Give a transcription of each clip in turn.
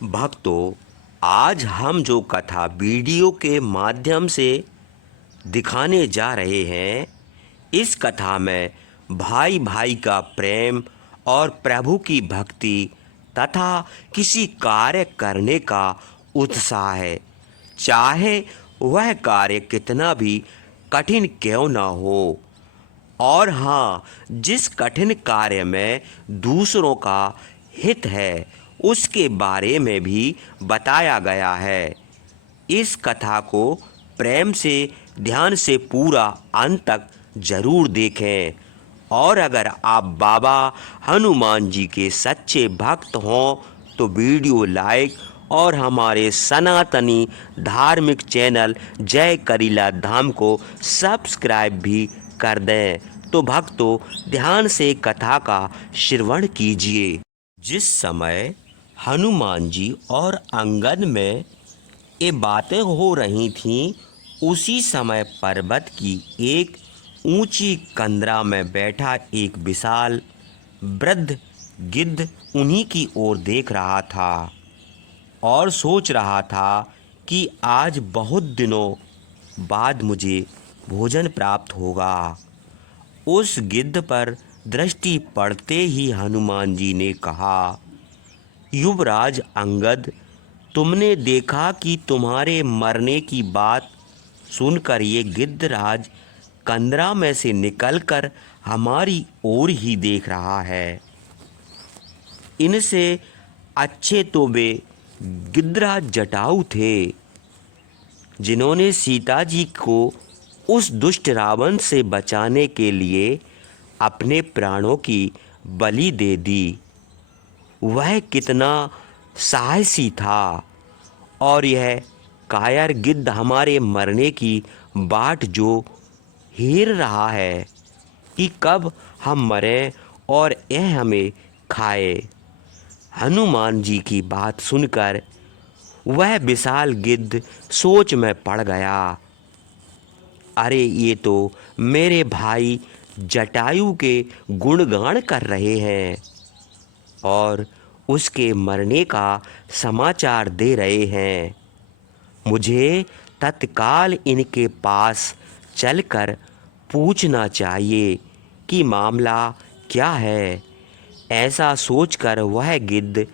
भक्तों, आज हम जो कथा वीडियो के माध्यम से दिखाने जा रहे हैं, इस कथा में भाई भाई का प्रेम और प्रभु की भक्ति तथा किसी कार्य करने का उत्साह है, चाहे वह कार्य कितना भी कठिन क्यों ना हो। और हाँ, जिस कठिन कार्य में दूसरों का हित है, उसके बारे में भी बताया गया है। इस कथा को प्रेम से, ध्यान से पूरा अंत तक जरूर देखें। और अगर आप बाबा हनुमान जी के सच्चे भक्त हों तो वीडियो लाइक और हमारे सनातनी धार्मिक चैनल जय करीला धाम को सब्सक्राइब भी कर दें। तो भक्तों, ध्यान से कथा का श्रवण कीजिए। जिस समय हनुमान जी और अंगद में ये बातें हो रही थीं, उसी समय पर्वत की एक ऊंची कंदरा में बैठा एक विशाल वृद्ध गिद्ध उन्हीं की ओर देख रहा था और सोच रहा था कि आज बहुत दिनों बाद मुझे भोजन प्राप्त होगा। उस गिद्ध पर दृष्टि पड़ते ही हनुमान जी ने कहा, युवराज अंगद, तुमने देखा कि तुम्हारे मरने की बात सुनकर ये गिद्धराज कंदरा में से निकलकर हमारी ओर ही देख रहा है। इनसे अच्छे तो वे गिद्धराज जटायु थे, जिन्होंने सीता जी को उस दुष्ट रावण से बचाने के लिए अपने प्राणों की बलि दे दी। वह कितना साहसी था। और यह कायर गिद्ध हमारे मरने की बाट जो हेर रहा है कि कब हम मरें और यह हमें खाए। हनुमान जी की बात सुनकर वह विशाल गिद्ध सोच में पड़ गया। अरे, ये तो मेरे भाई जटायु के गुणगान कर रहे हैं और उसके मरने का समाचार दे रहे हैं। मुझे तत्काल इनके पास चलकर पूछना चाहिए कि मामला क्या है। ऐसा सोचकर वह गिद्ध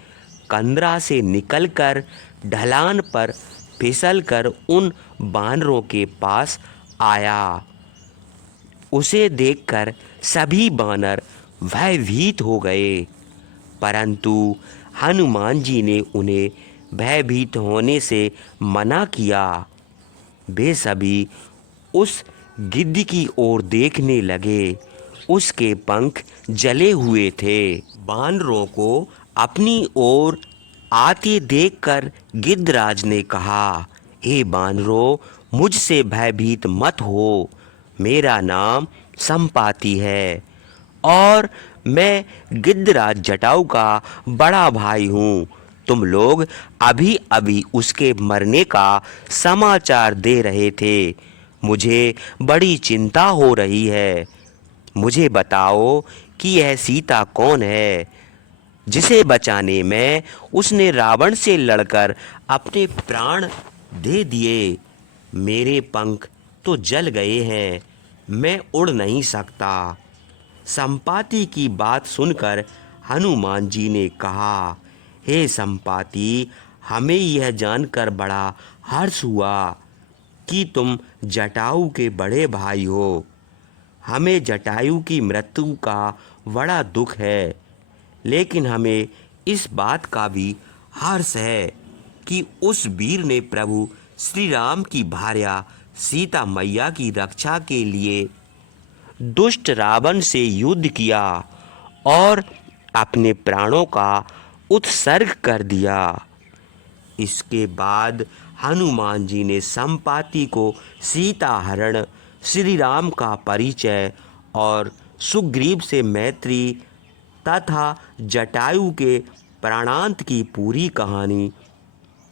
कंदरा से निकलकर ढलान पर फिसलकर उन बानरों के पास आया। उसे देखकर सभी बानर भयभीत हो गए, परंतु हनुमान जी ने उन्हें भयभीत होने से मना किया। वे सभी उस गिद्ध की ओर देखने लगे। उसके पंख जले हुए थे। बानरों को अपनी ओर आते देखकर गिद्धराज ने कहा, हे बानरों, मुझसे भयभीत मत हो। मेरा नाम संपाति है और मैं गिद्धराज जटायु का बड़ा भाई हूँ। तुम लोग अभी अभी उसके मरने का समाचार दे रहे थे। मुझे बड़ी चिंता हो रही है। मुझे बताओ कि यह सीता कौन है, जिसे बचाने में उसने रावण से लड़कर अपने प्राण दे दिए। मेरे पंख तो जल गए हैं, मैं उड़ नहीं सकता। संपाति की बात सुनकर हनुमान जी ने कहा, हे संपाति, हमें यह जानकर बड़ा हर्ष हुआ कि तुम जटायु के बड़े भाई हो। हमें जटायु की मृत्यु का बड़ा दुख है, लेकिन हमें इस बात का भी हर्ष है कि उस वीर ने प्रभु श्री राम की भार्या सीता मैया की रक्षा के लिए दुष्ट रावण से युद्ध किया और अपने प्राणों का उत्सर्ग कर दिया। इसके बाद हनुमान जी ने संपाति को सीता हरण, श्री राम का परिचय और सुग्रीव से मैत्री तथा जटायु के प्राणांत की पूरी कहानी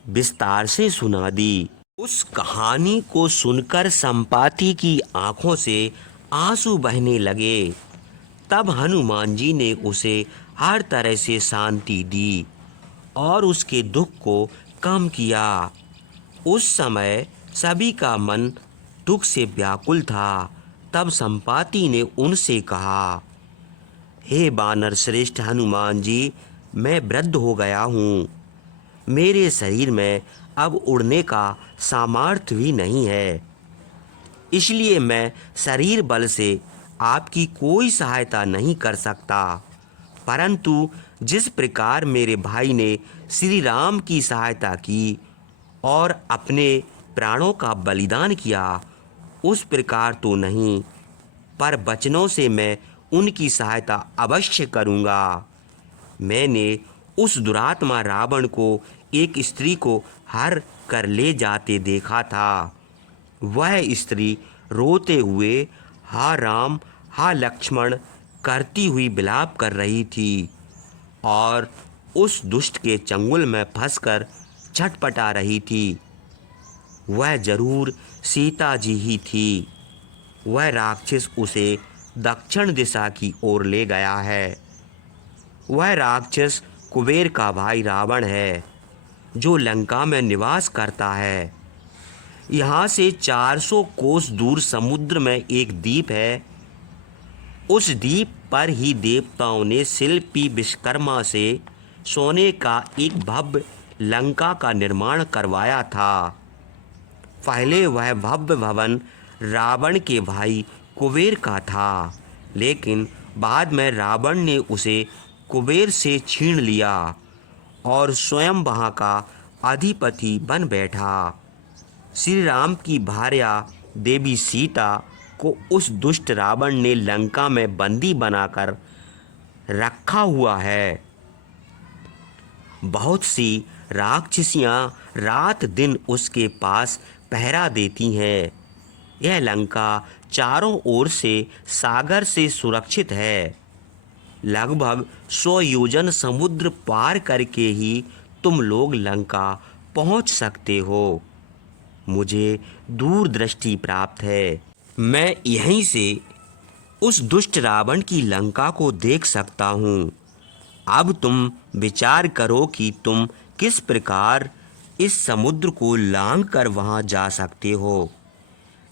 विस्तार से सुना दी। उस कहानी को सुनकर संपाति की आंखों से आंसू बहने लगे। तब हनुमान जी ने उसे हर तरह से शांति दी और उसके दुख को कम किया। उस समय सभी का मन दुख से व्याकुल था। तब संपाति ने उनसे कहा, हे वानर श्रेष्ठ हनुमान जी, मैं वृद्ध हो गया हूँ। मेरे शरीर में अब उड़ने का सामर्थ्य भी नहीं है, इसलिए मैं शरीर बल से आपकी कोई सहायता नहीं कर सकता। परंतु जिस प्रकार मेरे भाई ने श्री राम की सहायता की और अपने प्राणों का बलिदान किया, उस प्रकार तो नहीं, पर वचनों से मैं उनकी सहायता अवश्य करूँगा। मैंने उस दुरात्मा रावण को एक स्त्री को हर कर ले जाते देखा था। वह स्त्री रोते हुए हा राम हा लक्ष्मण करती हुई विलाप कर रही थी और उस दुष्ट के चंगुल में फंसकर छटपटा रही थी। वह जरूर सीता जी ही थी। वह राक्षस उसे दक्षिण दिशा की ओर ले गया है। वह राक्षस कुबेर का भाई रावण है, जो लंका में निवास करता है। यहाँ से 400 कोस दूर समुद्र में एक द्वीप है। उस द्वीप पर ही देवताओं ने शिल्पी विश्वकर्मा से सोने का एक भव्य लंका का निर्माण करवाया था। पहले वह भव्य भवन रावण के भाई कुबेर का था, लेकिन बाद में रावण ने उसे कुबेर से छीन लिया और स्वयं वहाँ का अधिपति बन बैठा। श्री राम की भार्या देवी सीता को उस दुष्ट रावण ने लंका में बंदी बनाकर रखा हुआ है। बहुत सी राक्षसियाँ रात दिन उसके पास पहरा देती हैं। यह लंका चारों ओर से सागर से सुरक्षित है। लगभग 100 योजन समुद्र पार करके ही तुम लोग लंका पहुंच सकते हो। मुझे दूरदृष्टि प्राप्त है। मैं यहीं से उस दुष्ट रावण की लंका को देख सकता हूँ। अब तुम विचार करो कि तुम किस प्रकार इस समुद्र को लांघ कर वहाँ जा सकते हो।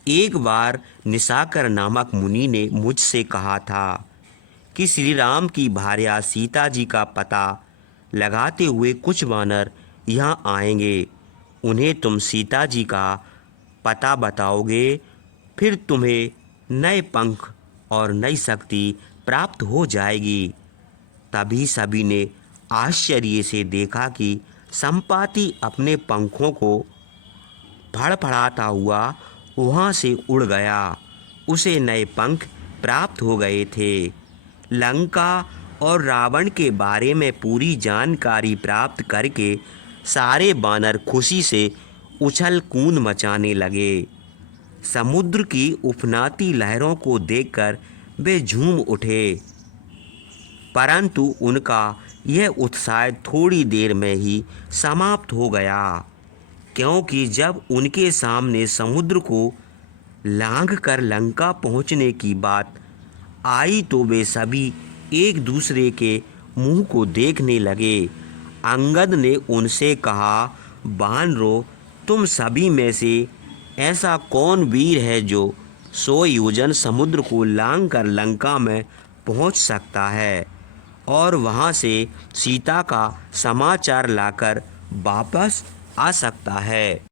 एक बार निशाकर नामक मुनि ने मुझसे कहा था कि श्री राम की भार्या सीता जी का पता लगाते हुए कुछ वानर यहाँ आएंगे। उन्हें तुम सीता जी का पता बताओगे, फिर तुम्हें नए पंख और नई शक्ति प्राप्त हो जाएगी। तभी सभी ने आश्चर्य से देखा कि संपाति अपने पंखों को फड़फड़ाता हुआ वहाँ से उड़ गया। उसे नए पंख प्राप्त हो गए थे। लंका और रावण के बारे में पूरी जानकारी प्राप्त करके सारे वानर खुशी से उछल कूद मचाने लगे। समुद्र की उफनाती लहरों को देखकर वे झूम उठे, परंतु उनका यह उत्साह थोड़ी देर में ही समाप्त हो गया, क्योंकि जब उनके सामने समुद्र को लांघकर लंका पहुंचने की बात आई तो वे सभी एक दूसरे के मुंह को देखने लगे। अंगद ने उनसे कहा, वानरों, तुम सभी में से ऐसा कौन वीर है जो 100 योजन समुद्र को लांघकर लंका में पहुंच सकता है और वहां से सीता का समाचार लाकर वापस आ सकता है।